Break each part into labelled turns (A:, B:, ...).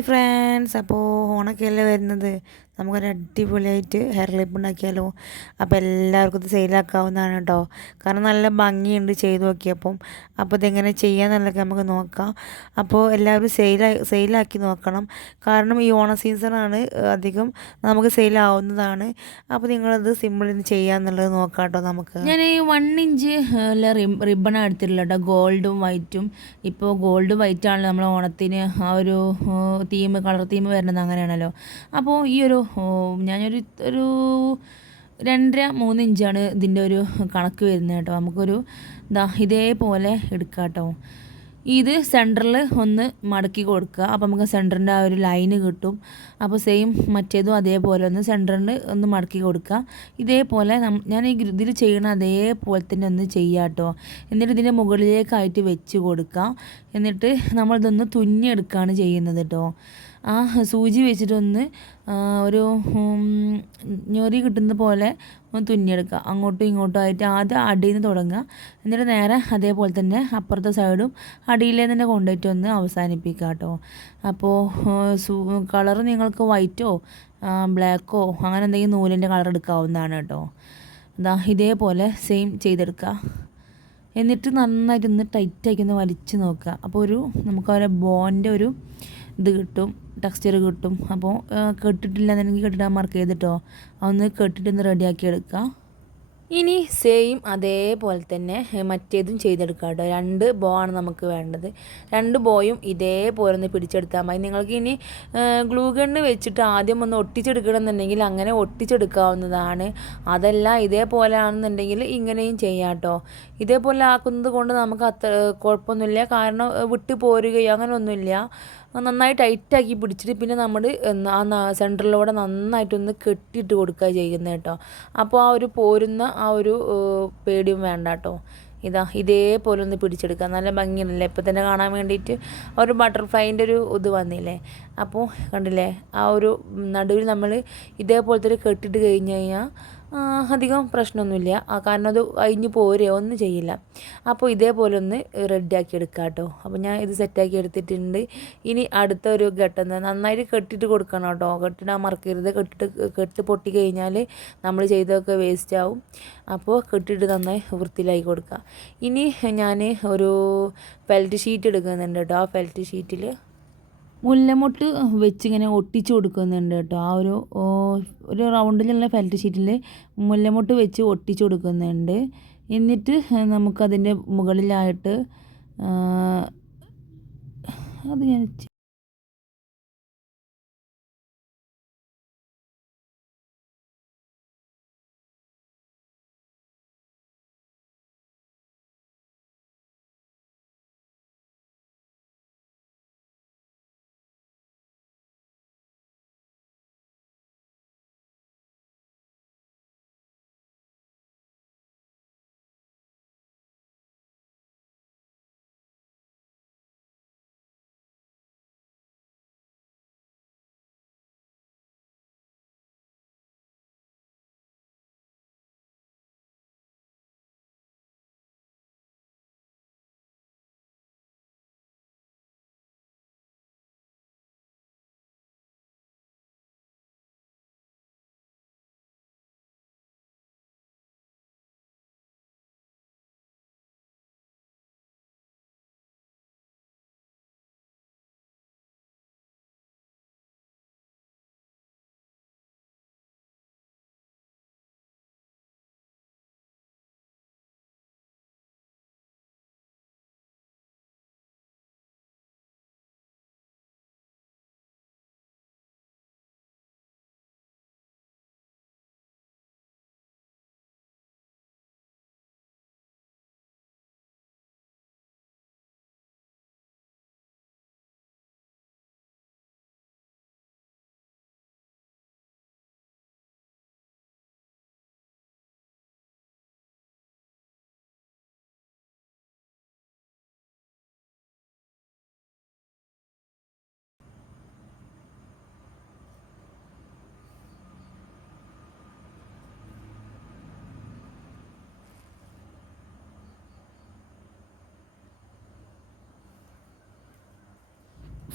A: Friends അപ്പോൾ ഓണൊക്കെയല്ലേ വരുന്നത്? നമുക്കൊരു അടിപൊളിയായിട്ട് ഹെയർ ക്ലിപ്പ് ഉണ്ടാക്കിയാലോ? അപ്പോൾ എല്ലാവർക്കും ഇത് സെയിലാക്കാവുന്നതാണ് കേട്ടോ കാരണം നല്ല ഭംഗിയുണ്ട് ചെയ്ത് നോക്കിയപ്പം. അപ്പോൾ ഇതെങ്ങനെ ചെയ്യാന്നുള്ളതൊക്കെ നമുക്ക് നോക്കാം. അപ്പോൾ എല്ലാവരും സെയിലാ സെയിലാക്കി നോക്കണം. കാരണം ഈ ഓണ സീസണാണ് അധികം നമുക്ക് സെയിലാവുന്നതാണ് അപ്പോൾ നിങ്ങളത് സിമ്പിൾ ചെയ്യാന്നുള്ളത് നോക്കാം കേട്ടോ നമുക്ക്.
B: ഞാൻ ഈ വൺ ഇഞ്ച് റിബൺ എടുത്തിട്ടില്ല കേട്ടോ ഗോൾഡും വൈറ്റും ഇപ്പോൾ വൈറ്റ് വൈറ്റാണല്ലോ നമ്മൾ ഓണത്തിന് ആ ഒരു തീം കളർ തീം വരുന്നത് അങ്ങനെയാണല്ലോ. അപ്പോൾ ഈ ഒരു ഞാനൊരു ഒരു രണ്ടര മൂന്ന് ഇഞ്ചാണ് ഇതിന്റെ ഒരു കണക്ക് വരുന്നത് കേട്ടോ. നമുക്കൊരു ഇതാ ഇതേപോലെ എടുക്കാം കേട്ടോ. ഇത് സെന്ററിൽ ഒന്ന് മടക്കി കൊടുക്കുക. അപ്പോൾ നമുക്ക് സെന്ററിന്റെ ആ ഒരു ലൈന് കിട്ടും. അപ്പോൾ സെയിം മറ്റേതും അതേപോലെ ഒന്ന് സെന്ററിൽ ഒന്ന് മടക്കി കൊടുക്കുക. ഇതേപോലെ ഞാൻ ഈ ഇതിൽ ചെയ്യണ അതേപോലെ തന്നെ ഒന്ന് ചെയ്യുക കേട്ടോ. എന്നിട്ട് ഇതിന്റെ മുകളിലേക്കായിട്ട് വെച്ച് കൊടുക്കുക. എന്നിട്ട് നമ്മളിതൊന്ന് തുന്നിയെടുക്കുകയാണ് ചെയ്യുന്നത് കേട്ടോ. ആ സൂചി വെച്ചിട്ടൊന്ന് ഒരു ഞൊറി കിട്ടുന്ന പോലെ ഒന്ന് തുന്നിയെടുക്കുക. അങ്ങോട്ടും ഇങ്ങോട്ടും ആയിട്ട് ആദ്യം അടിയിൽ നിന്ന് തുടങ്ങുക. എന്നിട്ട് നേരെ അതേപോലെ തന്നെ അപ്പുറത്തെ സൈഡും അടിയിലെ തന്നെ കൊണ്ടുപോയിട്ട് ഒന്ന് അവസാനിപ്പിക്കുക കേട്ടോ. അപ്പോൾ കളർ നിങ്ങൾക്ക് വൈറ്റോ ബ്ലാക്കോ അങ്ങനെ എന്തെങ്കിലും നൂലിന്റെ കളർ എടുക്കാവുന്നതാണ് കേട്ടോ. എന്താ ഇതേപോലെ സെയിം ചെയ്തെടുക്കുക. എന്നിട്ട് നന്നായിട്ടൊന്ന് ടൈറ്റാക്കി ഒന്ന് വലിച്ച് നോക്കുക. അപ്പോൾ ഒരു നമുക്ക് അവരെ ബോന്റെ ഒരു ഇത് കിട്ടും ടെക്സ്ചർ കിട്ടും. അപ്പോൾ കെട്ടിട്ടില്ല എന്നുണ്ടെങ്കിൽ കെട്ടിടാൻ മാർക്ക് ചെയ്തിട്ടോ. അതൊന്ന് കെട്ടിട്ടൊന്ന് റെഡിയാക്കി എടുക്കുക ഇനി സെയിം അതേപോലെ തന്നെ മറ്റേതും ചെയ്തെടുക്കുക കേട്ടോ. രണ്ട് ബോ ആണ് നമുക്ക് വേണ്ടത്. രണ്ട് ബോയും ഇതേപോലെ ഒന്ന് പിടിച്ചെടുത്താൽ മതി. നിങ്ങൾക്ക് ഇനി ഗ്ലൂ ഗണ്ണ് വെച്ചിട്ട് ആദ്യം ഒന്ന് ഒട്ടിച്ചെടുക്കണം എന്നുണ്ടെങ്കിൽ അങ്ങനെ ഒട്ടിച്ചെടുക്കാവുന്നതാണ്. അതല്ല ഇതേപോലെ ആണെന്നുണ്ടെങ്കിൽ ഇങ്ങനെയും ചെയ്യാം കേട്ടോ. ഇതേപോലെ ആക്കുന്നത് കൊണ്ട് നമുക്ക് അത്ര കുഴപ്പമൊന്നുമില്ല. കാരണം വിട്ടു പോരുകയോ അങ്ങനെ ഒന്നുമില്ല നന്നായി ടൈറ്റാക്കി പിടിച്ചിട്ട് പിന്നെ നമ്മൾ ആ സെന്ററിലൂടെ നന്നായിട്ടൊന്ന് കെട്ടിയിട്ട് കൊടുക്കുക ചെയ്യുന്നത് കേട്ടോ അപ്പോൾ ആ ഒരു പോരുന്ന ആ ഒരു പേടിയും വേണ്ട കേട്ടോ ഇതാ ഇതേപോലെ ഒന്ന് പിടിച്ചെടുക്കുക നല്ല ഭംഗിയല്ലേ? ഇപ്പം തന്നെ കാണാൻ വേണ്ടിയിട്ട് ഒരു ബട്ടർഫ്ലൈന്റെ ഒരു ഇത് വന്നില്ലേ? അപ്പോൾ കണ്ടില്ലേ? ആ ഒരു നടുവിൽ നമ്മൾ ഇതേപോലത്തെ ഒരു കെട്ടിട്ട് കഴിഞ്ഞ് കഴിഞ്ഞാൽ അധികം പ്രശ്നമൊന്നുമില്ല. കാരണം അത് അഴിഞ്ഞ് പോരുകയോ ഒന്നും ചെയ്യില്ല. അപ്പോൾ ഇതേപോലെ ഒന്ന് റെഡിയാക്കി എടുക്കുക കേട്ടോ അപ്പോൾ ഞാൻ ഇത് സെറ്റാക്കി എടുത്തിട്ടുണ്ട്. ഇനി അടുത്ത ഒരു ഘട്ടം നന്നായിട്ട് കെട്ടിട്ട് കൊടുക്കണം കേട്ടോ കെട്ടിടാൻ മറക്കരുത്. കെട്ടിട്ട് കെട്ട് പൊട്ടി കഴിഞ്ഞാൽ നമ്മൾ ചെയ്തതൊക്കെ വേസ്റ്റ് ആവും. അപ്പോൾ കെട്ടിട്ട് നന്നായി വൃത്തിയിലാക്കി കൊടുക്കുക ഇനി ഞാൻ ഒരു ഫെൽറ്റ് ഷീറ്റ് എടുക്കുന്നുണ്ട് കേട്ടോ ആ ഫെൽറ്റ് ഷീറ്റിൽ മുല്ലമൊട്ട് വെച്ചിങ്ങനെ ഒട്ടിച്ചു കൊടുക്കുന്നുണ്ട് കേട്ടോ. ആ ഒരു ഒരു റൗണ്ടിലുള്ള ഫെൽറ്റ് ഷീറ്റിൽ മുല്ലമൊട്ട് വെച്ച് ഒട്ടിച്ചു കൊടുക്കുന്നുണ്ട്. എന്നിട്ട് നമുക്കതിന്റെ മുകളിലായിട്ട് അത് ഞാൻ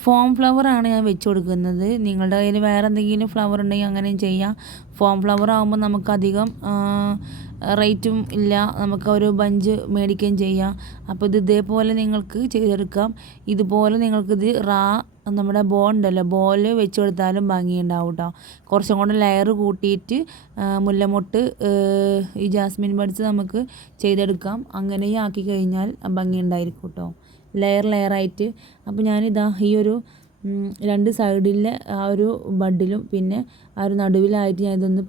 B: ഫോം ഫ്ലവറാണ് ഞാൻ വെച്ച് കൊടുക്കുന്നത്. നിങ്ങളുടെ കയ്യിൽ വേറെ എന്തെങ്കിലും ഫ്ലവർ ഉണ്ടെങ്കിൽ അങ്ങനെയും ചെയ്യാം. ഫോം ഫ്ലവർ ആകുമ്പോൾ നമുക്കധികം റേറ്റും ഇല്ല. നമുക്ക് ഒരു ബഞ്ച് മേടിക്കുകയും ചെയ്യാം. അപ്പോൾ ഇത് ഇതേപോലെ നിങ്ങൾക്ക് ചെയ്തെടുക്കാം. ഇതുപോലെ നിങ്ങൾക്കിത് റാ നമ്മുടെ ബോ ഉണ്ടല്ലോ ബോൽ വെച്ച് കൊടുത്താലും ഭംഗിയുണ്ടാവും കേട്ടോ. കുറച്ചും കൂടെ ലെയർ കൂട്ടിയിട്ട് മുല്ലമൊട്ട് ഈ ജാസ്മിൻ ബഡ്സ് നമുക്ക് ചെയ്തെടുക്കാം. അങ്ങനെയും ആക്കി കഴിഞ്ഞാൽ ഭംഗിയുണ്ടായിരിക്കും കേട്ടോ. ലെയർ ലെയറായിട്ട് അപ്പോൾ ഞാനിതാ ഈ ഒരു രണ്ട് സൈഡിലെ ആ ഒരു ബഡിലും പിന്നെ ആ ഒരു നടുവിലായിട്ട് ഞാൻ ഇതൊന്ന്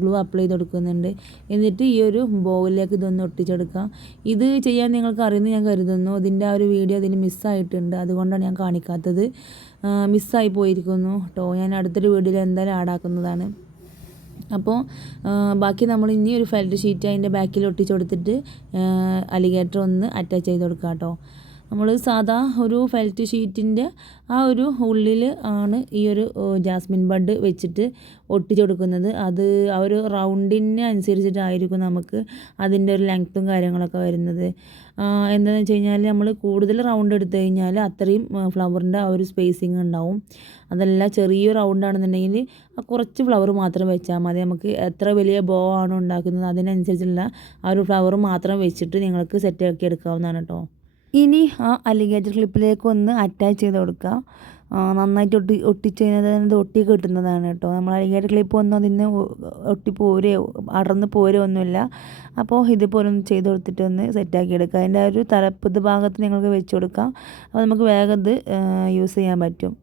B: ഗ്ലൂ അപ്ലൈ ചെയ്ത് കൊടുക്കുന്നുണ്ട്. എന്നിട്ട് ഈ ഒരു ബോവിലേക്ക് ഇതൊന്ന് ഒട്ടിച്ചെടുക്കാം. ഇത് ചെയ്യാൻ നിങ്ങൾക്ക് അറിയുന്നു ഞാൻ കരുതുന്നു. ഇതിന്റെ ആ ഒരു വീഡിയോ അതിന് മിസ്സായിട്ടുണ്ട് അതുകൊണ്ടാണ് ഞാൻ കാണിക്കാത്തത്. മിസ്സായി പോയിരിക്കുന്നു കേട്ടോ ഞാൻ അടുത്തൊരു വീഡിയോയിൽ എന്തായാലും ആഡാക്കുന്നതാണ് അപ്പോൾ ബാക്കി നമ്മൾ ഇനി ഒരു ഫെൽറ്റ് ഷീറ്റ് അതിന്റെ ബാക്കിൽ ഒട്ടിച്ച് കൊടുത്തിട്ട് അലിഗേറ്റർ ഒന്ന് അറ്റാച്ച് ചെയ്ത് കൊടുക്കാം കേട്ടോ നമ്മൾ സാധാ ഒരു ഫെൽറ്റ് ഷീറ്റിന്റെ ആ ഒരു ഉള്ളിൽ ആണ് ഈ ഒരു ജാസ്മിൻ ബഡ് വെച്ചിട്ട് ഒട്ടിച്ച് കൊടുക്കുന്നത് അത് ആ ഒരു റൗണ്ടിന് അനുസരിച്ചിട്ടായിരിക്കും നമുക്ക് അതിന്റെ ഒരു ലെങ്ത്തും കാര്യങ്ങളൊക്കെ വരുന്നത്. എന്താണെന്ന് വെച്ച് കഴിഞ്ഞാൽ നമ്മൾ കൂടുതൽ റൗണ്ട് എടുത്തു കഴിഞ്ഞാൽ അത്രയും ഫ്ലവറിന്റെ ആ ഒരു സ്പേസിങ് ഉണ്ടാവും. അതല്ല ചെറിയ റൗണ്ട് ആണെന്നുണ്ടെങ്കിൽ കുറച്ച് ഫ്ലവർ മാത്രം വെച്ചാൽ മതി. നമുക്ക് എത്ര വലിയ ബോ ആണ് ഉണ്ടാക്കുന്നത് അതിനനുസരിച്ചുള്ള ആ ഒരു ഫ്ലവർ മാത്രം വെച്ചിട്ട് നിങ്ങൾക്ക് സെറ്റാക്കി എടുക്കാവുന്നതാണ് കേട്ടോ ഇനി ആ അലിഗേറ്റർ ക്ലിപ്പിലേക്ക് ഒന്ന് അറ്റാച്ച് ചെയ്ത് കൊടുക്കുക. നന്നായിട്ട് ഒട്ടി ഒട്ടിച്ച് കഴിഞ്ഞാൽ അത് ഒട്ടി കിട്ടുന്നതാണ് കേട്ടോ. നമ്മൾ അലിഗേറ്റർ ക്ലിപ്പ് ഒന്നും അതിന് ഒട്ടി പോരുകയോ അടർന്ന് പോരുകയോ ഒന്നുമില്ല. അപ്പോൾ ഇതുപോലെ ഒന്ന് ചെയ്ത് കൊടുത്തിട്ട് ഒന്ന് സെറ്റാക്കി എടുക്കുക. അതിന്റെ ആ ഒരു തലപ്പത് ഭാഗത്ത് നിങ്ങൾക്ക് വെച്ച് കൊടുക്കാം. അപ്പോൾ നമുക്ക് വേഗം ഇത് യൂസ് ചെയ്യാൻ പറ്റും.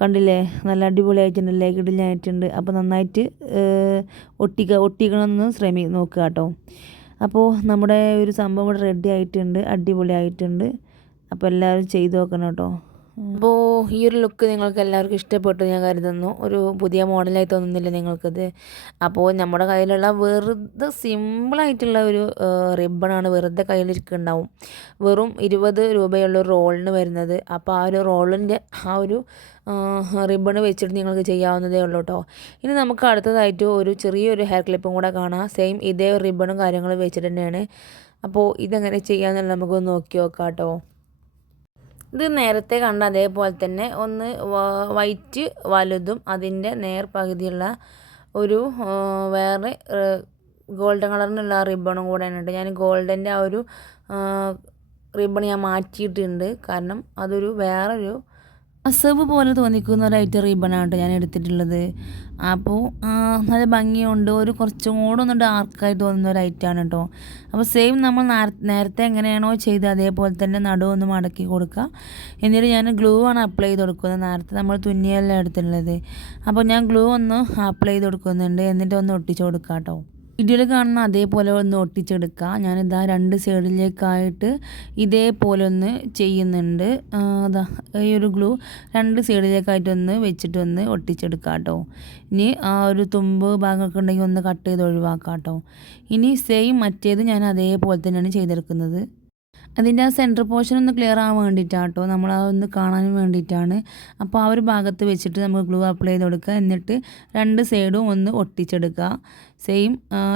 B: കണ്ടില്ലേ? നല്ല അടിപൊളിയായിട്ടുണ്ട് ലേക്കിടിലായിട്ടുണ്ട് അപ്പോൾ നന്നായിട്ട് ഒട്ടിക്കുക ഒട്ടിക്കണമെന്ന് ശ്രമി നോക്കുക കേട്ടോ. അപ്പോൾ നമ്മുടെ ഒരു സംഭവം ഇവിടെ റെഡി ആയിട്ടുണ്ട് അടിപൊളിയായിട്ടുണ്ട്. അപ്പോൾ എല്ലാവരും ചെയ്തു നോക്കണം കേട്ടോ.
A: അപ്പോൾ ഈ ഒരു ലുക്ക് നിങ്ങൾക്ക് എല്ലാവർക്കും ഇഷ്ടപ്പെട്ടു ഞാൻ കരുതുന്നു. ഒരു പുതിയ മോഡലായി തോന്നുന്നില്ല നിങ്ങൾക്കത്. അപ്പോൾ നമ്മുടെ കയ്യിലുള്ള വെറുതെ സിമ്പിളായിട്ടുള്ള ഒരു റിബണാണ് വെറുതെ കയ്യിലിരിക്കുന്നുണ്ടാവും. വെറും ഇരുപത് രൂപയുള്ള റോളിന് വരുന്നത്. അപ്പോൾ ആ ഒരു റോളിന്റെ ആ ഒരു റിബൺ വെച്ചിട്ട് നിങ്ങൾക്ക് ചെയ്യാവുന്നതേ ഉള്ളൂ കേട്ടോ ഇനി നമുക്ക് അടുത്തതായിട്ട് ഒരു ചെറിയൊരു ഹെയർ ക്ലിപ്പും കൂടെ കാണാം. സെയിം ഇതേ റിബണും കാര്യങ്ങളും വെച്ചിട്ട് തന്നെയാണ്. അപ്പോൾ ഇതെങ്ങനെ ചെയ്യാമെന്നുള്ളത് നമുക്കൊന്ന് നോക്കി നോക്കാം കേട്ടോ ഇത് നേരത്തെ കണ്ട അതേപോലെ തന്നെ ഒന്ന് വൈറ്റ് വലുതും അതിന്റെ നേർ പകുതിയുള്ള ഒരു വേറെ ഗോൾഡൻ കളറിനുള്ള റിബണും കൂടെ ഉണ്ട്. ഞാൻ ഗോൾഡന്റെ ആ ഒരു റിബൺ ഞാൻ മാറ്റിയിട്ടുണ്ട്. കാരണം അതൊരു വേറൊരു
B: അസവ് പോലെ തോന്നിക്കുന്ന ഒരു ഐറ്റം റിബണാണ് ഞാൻ എടുത്തിട്ടുള്ളത്. അപ്പോൾ നല്ല ഭംഗിയുണ്ട്. ഒരു കുറച്ചും കൂടെ ഒന്ന് ഡാർക്കായി തോന്നുന്ന ഒരു ഐറ്റമാണ് കേട്ടോ അപ്പോൾ സെയിം നമ്മൾ നേരത്തെ എങ്ങനെയാണോ ചെയ്ത് അതേപോലെ തന്നെ നടുവൊന്ന് മടക്കി കൊടുക്കുക. എന്നിട്ട് ഞാൻ ഗ്ലൂ ആണ് അപ്ലൈ ചെയ്ത് കൊടുക്കുന്നത്. നേരത്തെ നമ്മൾ തുന്നിയല്ല എടുത്തിട്ടുള്ളത്. അപ്പോൾ ഞാൻ ഗ്ലൂ ഒന്ന് അപ്ലൈ ചെയ്ത് കൊടുക്കുന്നുണ്ട്. എന്നിട്ട് ഒന്ന് ഒട്ടിച്ചു കൊടുക്കാം കേട്ടോ വീഡിയോയിൽ കാണുന്ന അതേപോലെ ഒന്ന് ഒട്ടിച്ചെടുക്കുക. ഞാനിതാ രണ്ട് സൈഡിലേക്കായിട്ട് ഇതേപോലെ ഒന്ന് ചെയ്യുന്നുണ്ട്. അതാ ഈ ഒരു ഗ്ലൂ രണ്ട് സൈഡിലേക്കായിട്ടൊന്ന് വെച്ചിട്ടൊന്ന് ഒട്ടിച്ചെടുക്കുക കേട്ടോ. ഇനി ആ ഒരു തുമ്പ് ഭാഗമൊക്കെ ഉണ്ടെങ്കിൽ ഒന്ന് കട്ട് ചെയ്ത് ഒഴിവാക്കാം കേട്ടോ. ഇനി സെയിം മറ്റേത് ഞാൻ അതേപോലെ തന്നെയാണ് ചെയ്തെടുക്കുന്നത്. അതിന്റെ ആ സെന്റർ പോർഷൻ ഒന്ന് ക്ലിയർ ആവാൻ വേണ്ടിയിട്ടാണ് കേട്ടോ നമ്മൾ അതൊന്ന് കാണാൻ വേണ്ടിയിട്ടാണ്. അപ്പോൾ ആ ഒരു ഭാഗത്ത് വെച്ചിട്ട് നമുക്ക് ഗ്ലൂ അപ്ലൈ ചെയ്ത് കൊടുക്കുക. എന്നിട്ട് രണ്ട് സൈഡും ഒന്ന് ഒട്ടിച്ചെടുക്കുക. സെയിം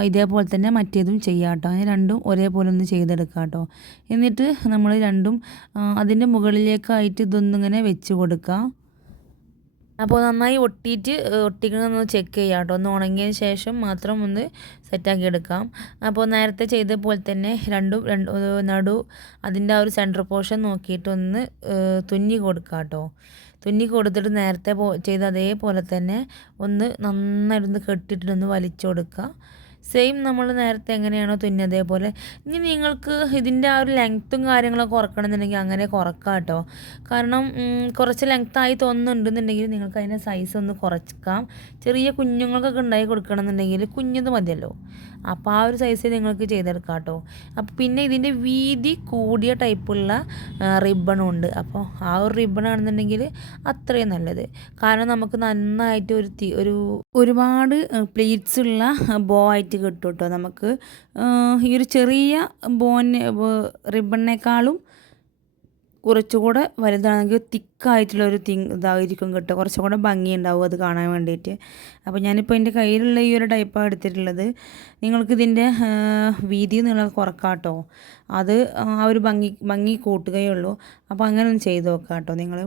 B: ഇതേപോലെ തന്നെ മറ്റേതും ചെയ്യാം കേട്ടോ. രണ്ടും ഒരേപോലെ ഒന്ന് ചെയ്തെടുക്കുക കേട്ടോ. എന്നിട്ട് നമ്മൾ രണ്ടും അതിന്റെ മുകളിലേക്കായിട്ട് ഇതൊന്നിങ്ങനെ വെച്ച് കൊടുക്കുക.
A: അപ്പോൾ നന്നായി ഒട്ടിയിട്ട് ഒട്ടിക്കണമെന്ന് ചെക്ക് ചെയ്യാം കേട്ടോ. ഒന്ന് ഉണങ്ങിയതിന് ശേഷം മാത്രം ഒന്ന് സെറ്റാക്കി എടുക്കാം. അപ്പോൾ നേരത്തെ ചെയ്ത പോലെ തന്നെ രണ്ടും രണ്ട് നടു അതിന്റെ ആ ഒരു സെന്റർ പോർഷൻ നോക്കിയിട്ട് ഒന്ന് തുന്നി കൊടുക്കാം കേട്ടോ. തുന്നി കൊടുത്തിട്ട് നേരത്തെ പോ ചെയ്ത അതേപോലെ തന്നെ ഒന്ന് നന്നായിട്ടൊന്ന് കെട്ടിയിട്ടൊന്ന് വലിച്ചു കൊടുക്കുക സെയിം നമ്മൾ നേരത്തെ എങ്ങനെയാണോ തുന്നി അതേപോലെ. ഇനി നിങ്ങൾക്ക് ഇതിന്റെ ആ ഒരു ലെങ്ത്തും കാര്യങ്ങളൊക്കെ കുറക്കണമെന്നുണ്ടെങ്കിൽ അങ്ങനെ കുറക്കാം കേട്ടോ കാരണം കുറച്ച് ലെങ്ത്തായി തോന്നുന്നുണ്ടെന്നുണ്ടെങ്കിൽ നിങ്ങൾക്ക് അതിന്റെ സൈസ് ഒന്ന് കുറക്കാം. ചെറിയ കുഞ്ഞുങ്ങൾക്കൊക്കെ ഉണ്ടായി കൊടുക്കണമെന്നുണ്ടെങ്കിൽ കുഞ്ഞത് മതിയല്ലോ. അപ്പോൾ ആ ഒരു സൈസ് നിങ്ങൾക്ക് ചെയ്തെടുക്കാം കേട്ടോ അപ്പോൾ പിന്നെ ഇതിന്റെ വീതി കൂടിയ ടൈപ്പുള്ള റിബണും ഉണ്ട്. അപ്പോൾ ആ ഒരു റിബ്ബൺ ആണെന്നുണ്ടെങ്കിൽ അത്രയും നല്ലത്. കാരണം നമുക്ക് നന്നായിട്ട് ഒരു ഒരു ഒരുപാട് പ്ലേറ്റ്സ് ഉള്ള ബോ ആയിട്ട് കിട്ടും കേട്ടോ നമുക്ക് ഈ ഒരു ചെറിയ ബോൻ റിബണിനേക്കാളും കുറച്ചുകൂടെ വലുതാണെങ്കിൽ തിക്ക്
B: ആയിട്ടുള്ള ഒരു തിങ് ഇതായിരിക്കും കേട്ടോ. കുറച്ചും കൂടെ ഭംഗിയുണ്ടാവും അത് കാണാൻ വേണ്ടിയിട്ട്. അപ്പോൾ ഞാനിപ്പോൾ എന്റെ കയ്യിലുള്ള ഈ ഒരു ടൈപ്പാണ് എടുത്തിട്ടുള്ളത്. നിങ്ങൾക്ക് ഇതിന്റെ വീതി നിങ്ങൾ കുറക്കാട്ടോ അത് ആ ഒരു ഭംഗി ഭംഗി കൂട്ടുകയുള്ളൂ. അപ്പോൾ അങ്ങനെ ഒന്ന് ചെയ്ത് നോക്കാം കേട്ടോ നിങ്ങൾ.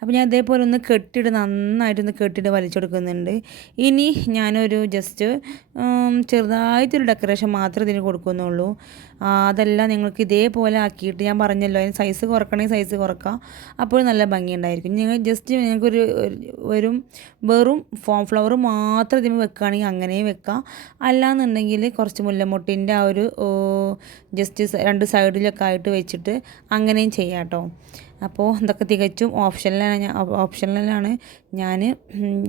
B: അപ്പോൾ ഞാൻ ഇതേപോലെ ഒന്ന് കെട്ടിയിട്ട് നന്നായിട്ടൊന്ന് കെട്ടിയിട്ട് വലിച്ചെടുക്കുന്നുണ്ട് ഇനി ഞാനൊരു ജസ്റ്റ് ചെറുതായിട്ടൊരു ഡെക്കറേഷൻ മാത്രമേ ഇതിന് കൊടുക്കുന്നുള്ളൂ. അതെല്ലാം നിങ്ങൾക്ക് ഇതേപോലെ ആക്കിയിട്ട് ഞാൻ പറഞ്ഞല്ലോ അതിന് സൈസ് കുറക്കണമെങ്കിൽ സൈസ് കുറക്കാം. അപ്പോൾ നല്ല ഭംഗിയുണ്ടായിരിക്കും ഞങ്ങൾ ജസ്റ്റ് ഞങ്ങൾക്കൊരു ഒരു വെറും ഫോം ഫ്ലവർ മാത്രം ഇതിന് വെക്കുകയാണെങ്കിൽ അങ്ങനെയും വെക്കാം. അല്ലാന്നുണ്ടെങ്കിൽ കുറച്ച് മുല്ലമൊട്ടിന്റെ ആ ഒരു ജസ്റ്റ് രണ്ട് സൈഡിലൊക്കെ ആയിട്ട് വെച്ചിട്ട് അങ്ങനെയും ചെയ്യാം കേട്ടോ. അപ്പോൾ ഇതൊക്കെ തികച്ചും ഓപ്ഷനിലാണ് ഞാൻ ഓപ്ഷനിലാണ് ഞാൻ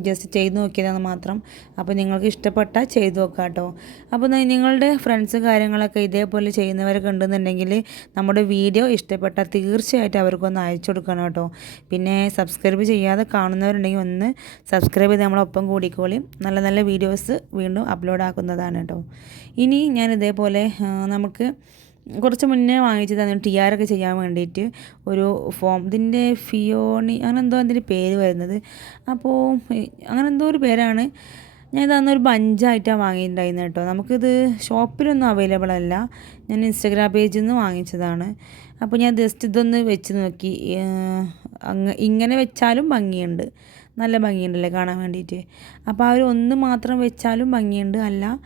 B: ജസ്റ്റ് ചെയ്ത് നോക്കിയതാണ് മാത്രം. അപ്പോൾ നിങ്ങൾക്ക് ഇഷ്ടപ്പെട്ട ചെയ്ത് നോക്കാം കേട്ടോ അപ്പോൾ നിങ്ങളുടെ ഫ്രണ്ട്സ് കാര്യങ്ങളൊക്കെ ഇതേപോലെ ചെയ്യുന്നവരൊക്കെ ഉണ്ടെന്നുണ്ടെങ്കിൽ നമ്മുടെ വീഡിയോ ഇഷ്ടപ്പെട്ടാൽ തീർച്ചയായിട്ടും അവർക്കൊന്ന് അയച്ചു കൊടുക്കണം കേട്ടോ. പിന്നെ സബ്സ്ക്രൈബ് ചെയ്യാതെ കാണുന്നവരുണ്ടെങ്കിൽ ഒന്ന് സബ്സ്ക്രൈബ് ചെയ്ത് നമ്മളൊപ്പം കൂടിക്കോളിയും നല്ല നല്ല വീഡിയോസ് വീണ്ടും അപ്ലോഡ് ആക്കുന്നതാണ് കേട്ടോ. ഇനി ഞാൻ ഇതേപോലെ നമുക്ക് കുറച്ച് മുന്നേ വാങ്ങിച്ച് തന്നെ ടി ആറൊക്കെ ചെയ്യാൻ വേണ്ടിയിട്ട് ഒരു ഫോം ഇതിന്റെ ഫിയോണി അങ്ങനെ എന്തോ അതിന്റെ പേര് വരുന്നത്. അപ്പോൾ അങ്ങനെ എന്തോ ഒരു പേരാണ്. ഞാൻ ഇത് അന്നൊരു ബഞ്ചായിട്ടാണ് വാങ്ങിയിട്ടുണ്ടായിരുന്നത് കേട്ടോ. നമുക്കിത് ഷോപ്പിലൊന്നും അവൈലബിൾ അല്ല. ഞാൻ ഇൻസ്റ്റഗ്രാം പേജിൽ നിന്ന് വാങ്ങിച്ചതാണ്. അപ്പോൾ ഞാൻ ജസ്റ്റ് ഇതൊന്ന് വെച്ച് നോക്കി. അങ്ങ് ഇങ്ങനെ വെച്ചാലും ഭംഗിയുണ്ട്. നല്ല ഭംഗിയുണ്ടല്ലേ കാണാൻ വേണ്ടിയിട്ട്. അപ്പോൾ ആ ഒരു ഒന്ന് മാത്രം വെച്ചാലും ഭംഗിയുണ്ട്. അല്ല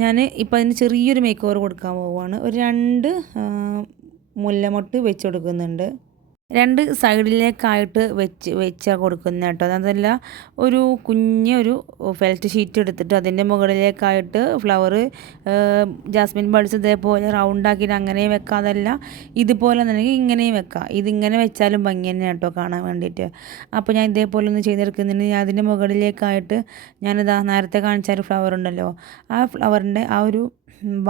B: ഞാൻ ഇപ്പോൾ അതിന് ചെറിയൊരു മേക്ക് ഓവർ കൊടുക്കാൻ പോവുകയാണ് ഒരു രണ്ട് മുല്ലമൊട്ട് വെച്ച് കൊടുക്കുന്നുണ്ട്. രണ്ട് സൈഡിലേക്കായിട്ട് വെച്ച് വെച്ചാൽ കൊടുക്കുന്നത് കേട്ടോ. അതല്ല ഒരു കുഞ്ഞൊരു ഫെൽറ്റ് ഷീറ്റ് എടുത്തിട്ട് അതിന്റെ മുകളിലേക്കായിട്ട് ഫ്ലവർ ജാസ്മിൻ ബൾസ് ഇതേപോലെ റൗണ്ടാക്കിയിട്ട് അങ്ങനെയും വെക്കാം. അതല്ല ഇതുപോലെ തന്നെ ഇങ്ങനെയും വെക്കാം. ഇതിങ്ങനെ വെച്ചാലും ഭംഗി തന്നെ കേട്ടോ കാണാൻ വേണ്ടിയിട്ട്. അപ്പോൾ ഞാൻ ഇതേപോലെ ഒന്ന് ചെയ്തെടുക്കുന്നുണ്ട്. ഞാൻ അതിന്റെ മുകളിലേക്കായിട്ട് ഞാനിതാ നേരത്തെ കാണിച്ച ഒരു ഫ്ലവർ ഉണ്ടല്ലോ. ആ ഫ്ലവറിന്റെ ആ ഒരു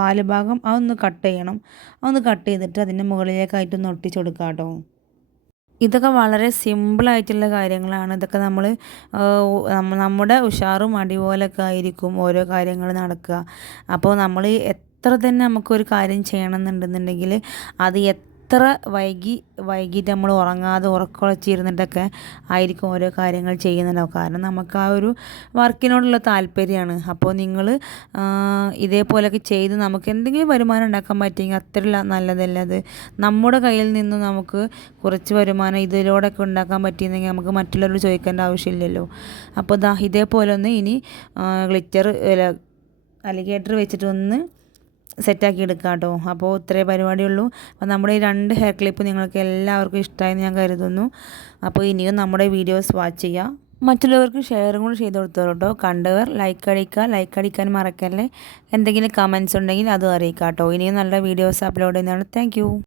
B: ബാലഭാഗം അതൊന്ന് കട്ട് ചെയ്യണം. അതൊന്ന് കട്ട് ചെയ്തിട്ട് അതിന്റെ മുകളിലേക്കായിട്ടൊന്ന് ഒട്ടിച്ചു കൊടുക്കാം കേട്ടോ. ഇതൊക്കെ വളരെ സിമ്പിളായിട്ടുള്ള കാര്യങ്ങളാണ്. ഇതൊക്കെ നമ്മൾ നമ്മുടെ ഉഷാറും അടിപോലൊക്കെ ആയിരിക്കും ഓരോ കാര്യങ്ങൾ നടക്കുക. അപ്പോൾ നമ്മൾ എത്ര തന്നെ നമുക്കൊരു കാര്യം ചെയ്യണം എന്നുണ്ടെന്നുണ്ടെങ്കിൽ അത് എത്ര വൈകി വൈകിട്ട് നമ്മൾ ഉറങ്ങാതെ ഉറക്കുളച്ചിരുന്നിട്ടൊക്കെ ആയിരിക്കും ഓരോ കാര്യങ്ങൾ ചെയ്യുന്നുണ്ടാവും കാരണം നമുക്ക് ആ ഒരു വർക്കിനോടുള്ള താല്പര്യമാണ്. അപ്പോൾ നിങ്ങൾ ഇതേപോലെയൊക്കെ ചെയ്ത് നമുക്ക് എന്തെങ്കിലും വരുമാനം ഉണ്ടാക്കാൻ പറ്റിയെങ്കിൽ അത്ര നല്ലതല്ല അത്. നമ്മുടെ കയ്യിൽ നിന്ന് നമുക്ക് കുറച്ച് വരുമാനം ഇതിലൂടെയൊക്കെ ഉണ്ടാക്കാൻ പറ്റിയെന്നെങ്കിൽ നമുക്ക് മറ്റുള്ളവരോട് ചോദിക്കേണ്ട ആവശ്യമില്ലല്ലോ. അപ്പോൾ ഇതേപോലെ ഒന്ന് ഇനി ഗ്ലിറ്റർ അലിഗേറ്റർ വെച്ചിട്ട് ഒന്ന് സെറ്റാക്കി എടുക്കാം കേട്ടോ. അപ്പോൾ ഇത്രേ പരിപാടിയുള്ളൂ. അപ്പോൾ നമ്മുടെ ഈ രണ്ട് ഹെയർ ക്ലിപ്പ് നിങ്ങൾക്ക് എല്ലാവർക്കും ഇഷ്ടമായെന്ന് ഞാൻ കരുതുന്നു. അപ്പോൾ ഇനിയും നമ്മുടെ വീഡിയോസ് വാച്ച് ചെയ്യുക മറ്റുള്ളവർക്ക് ഷെയറും കൂടി ചെയ്ത് കൊടുത്തോളൂ കേട്ടോ. കണ്ടവർ ലൈക്ക് അടിക്കുക. ലൈക്ക് അടിക്കാൻ മറക്കല്ലേ. എന്തെങ്കിലും കമൻസ് ഉണ്ടെങ്കിൽ അതും അറിയിക്കാം കേട്ടോ. ഇനിയും നല്ല വീഡിയോസ് അപ്ലോഡ് ചെയ്യുന്നതാണ്. താങ്ക്